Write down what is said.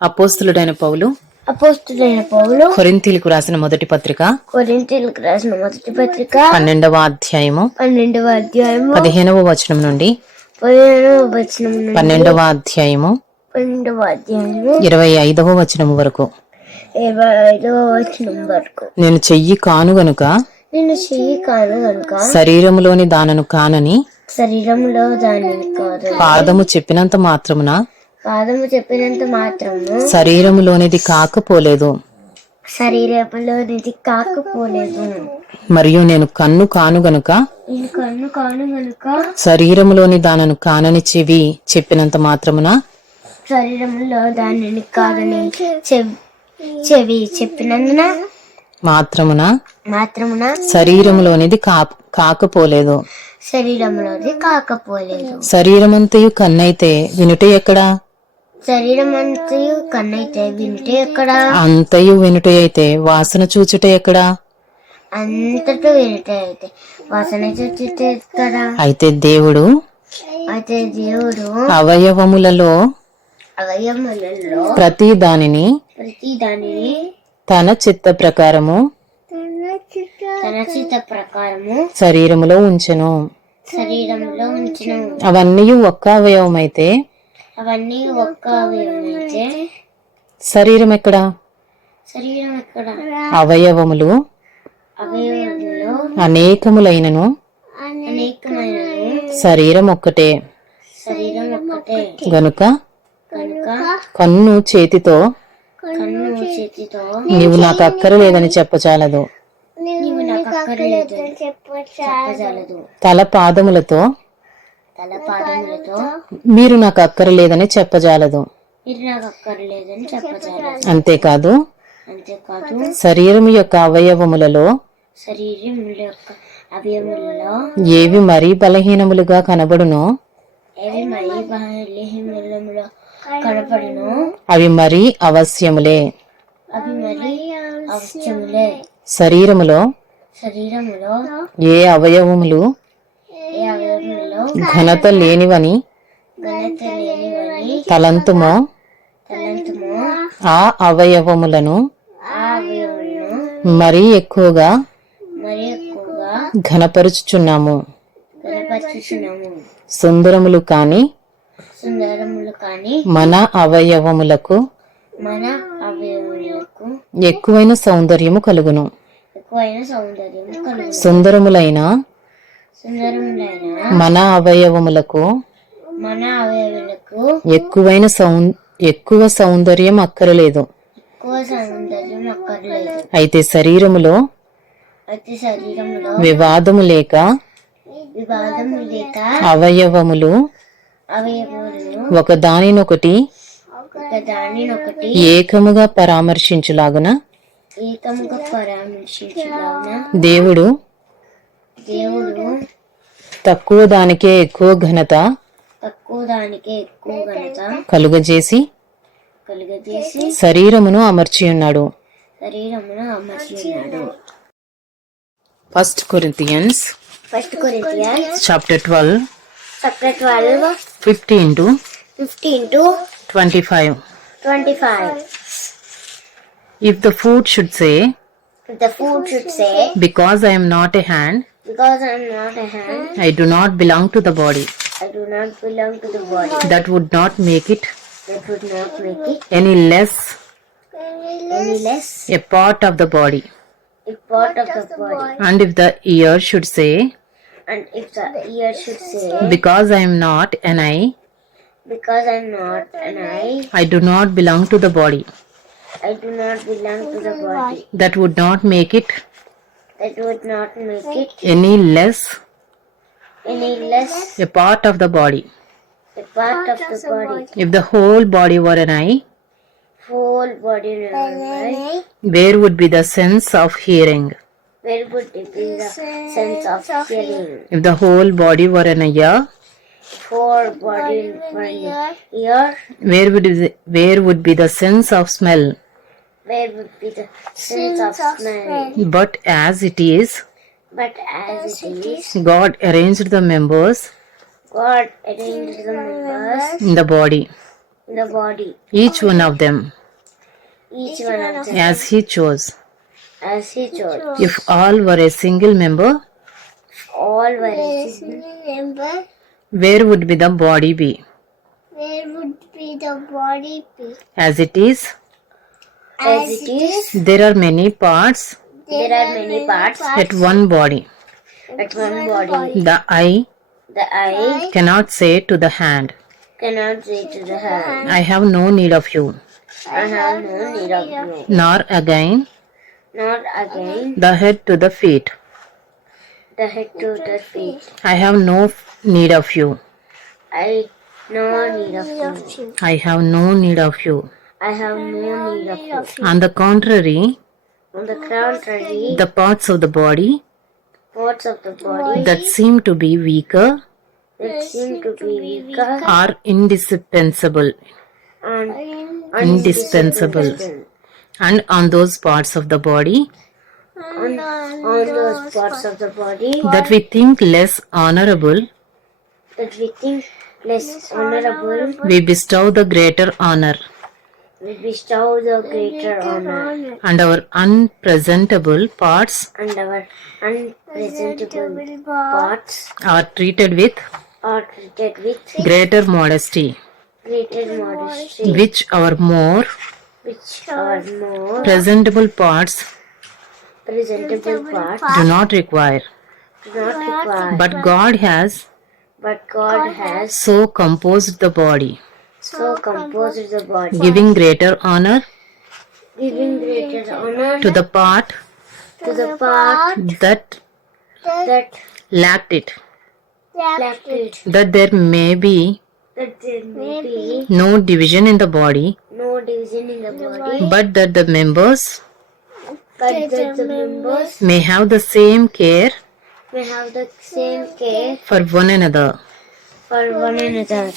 అపోస్తులుడైన పౌలు అపోస్తులైన పౌలు కొరింథీలకు రాసిన మొదటి పత్రిక కొరింథీయులకు రాసిన మొదటి పత్రిక పన్నెండవ అధ్యాయము పన్నెండవ అధ్యాయము పదిహేనవ వచనం నుండి పదిహేనవ వచనం నుండి పన్నెండవ అధ్యాయము పన్నెండవ అధ్యాయము ఇరవై ఐదవ వచనం వరకు. ఇరవై ఐదవ వచనం వరకు. నేను చెయ్యి కాను గనుక నేను చెయ్యి కాను కనుక శరీరములోని దానను కానని శరీరంలో దానిని కాదు. పాదము చెప్పినంత మాత్రమున పాదము చెప్పినంత మాత్రము శరీరములోనిది కాకపోలేదు. శరీరంలో నిధి కాకపోలేదు. మరియు నేను కన్ను కాను గనుక నేను కన్ను కాను కనుక శరీరములోని దానను కానని చెవి చెప్పినంత మాత్రమున శరీరంలో దానిని కాదని చెవి చెవి చెప్పినందున మాత్రమున మాత్రమున శరీరములోనిది కా కాకపోలేదు. శరీరంలోది కాకపోలేదు. శరీరమంతయు కన్నైతే వినుట ఎక్కడా? శరీరం అంతయు కన్నైతే ఎక్కడ? అంతయు వినుట అయితే వాసన చూచుట ఎక్కడా? అంతటా వింటే అయితే వాసన చూచితే ఎక్కడ? అయితే దేవుడు అయితే దేవుడు అవయవములలో అవయములలో ప్రతి దానిని ప్రతి దానిని తన చిత్త ప్రకారము తన చిత్త ప్రకారము శరీరములో ఉంచెను. శరీరంలో ఉంచిన. అవన్నీ ఒక్క అవయవమైతే అవన్నీ ఒక్క అవయవమైతే శరీరం ఎక్కడా? శరీరం ఎక్కడ? అవయవములు? అవయవంలో అనేకములైనను? అనేకమైన శరీరం ఒక్కటే. శరీరం ఒక్కటే. గనుక కనుక కన్ను చేతితో కన్ను చేతితో నీవు నాకు అక్కరలేదని చెప్పచాలదు తల పాదములతో మీరు నాకు అక్కరలేదని చెప్పజాలదు. మీరు నాకు అక్కర్లేదని చెప్పజాలదు. అంతేకాదు అంతేకాదు శరీరం యొక్క అవయవములలో శరీరం యొక్క అవయములలో ఏవి మరీ బలహీనములుగా కనబడునో ఏవి మరీ బలహీనములో కనపడును అవి మరీ అవశ్యములే. అవి మరి అవశ్యములే. శరీరములో శరీరములో ఏ అవయవములు ఘనత లేనివని తలంతుమో ఆ అవయవములను మరీ ఎక్కువగా ఘనపరుచుచున్నాము. సుందరములు కాని మన అవయవములకు ఎక్కువైన సౌందర్యము కలుగును. సుందరములైన మన అవయవములకు మన అవయవులకు ఎక్కువైన సౌ ఎక్కువ సౌందర్యం అక్కరలేదు. ఎక్కువ సౌందర్యం అక్కర్లేదు. అయితే శరీరములో అయితే వివాదము లేక అవయవములు ఒకదానినొకటి ఒక దానినొకటి ఏకముగా పరామర్శించులాగున ఏకముగా పరామర్శించులాగున దేవుడు దేవుడు తక్కువ దానికే ఎక్కువ ఘనత తక్కువ దానికి ఎక్కువ ఘనత కలుగజేసి కలుగజేసి శరీరమును అమర్చియున్నాడు శరీరమును అమర్చి ఉన్నాడు. First Corinthians first Corinthians chapter twelve chapter twelve fifteen to fifteen to twenty five twenty five if the foot should say The food should say, Because I am not a hand, Because I am not a hand, I do not belong to the body. I do not belong to the body. That would not make it That would not make it any less any less a part of the body. a part of the body. And if the ear should say, And if the ear should say, Because I am not an eye, Because I am not an eye, I do not belong to the body. I do not belong to the body. That would not make it That would not make it any less any less a part of the body. a part of the body. If the whole body were an eye, Whole body remember. where would be the sense of hearing? Where would it be the sense of hearing? If the whole body were an ear, Whole body remember. Ear, where would, where would be the sense of smell? where would be the of. But as it is, but as, as it is, God arranged the members. God arranged the members in the body. In the body. Each one of them. Each one of them. As He chose. As He chose. If all were a single member. If all were a single member. Where would be the body be? Where would be the body be? As it is. As it is, there are many parts there are many parts at one body. at one body. The eye The eye cannot say to the hand, cannot say to the hand, I have no need of you, I have no need of you. nor again Not again the head to the feet, the head to the feet. I have no need of you, I no need of you. I have no need of you. I have no need of you. On the contrary, On the contrary, the parts of the body parts of the body that seem to be weaker that seem to be weaker are indispensable, and indispensable. And on those parts of the body on, on those parts of the body that we think less honorable, that we think less honorable, we bestow the greater honor, we bestow the greater honor, and our unpresentable parts and our unpresentable parts. are treated with are treated with greater modesty, greater modesty, which our more which are more presentable parts presentable parts do not require. do not require. But God has But God has so composed the body, so composed the body, giving greater honor giving greater honor to the part to the part that that lacked it, lacked it, that there may be that there may be no division in the body, no division in the body, but that the members but that the members may have the same care may have the same care for one another. for one another.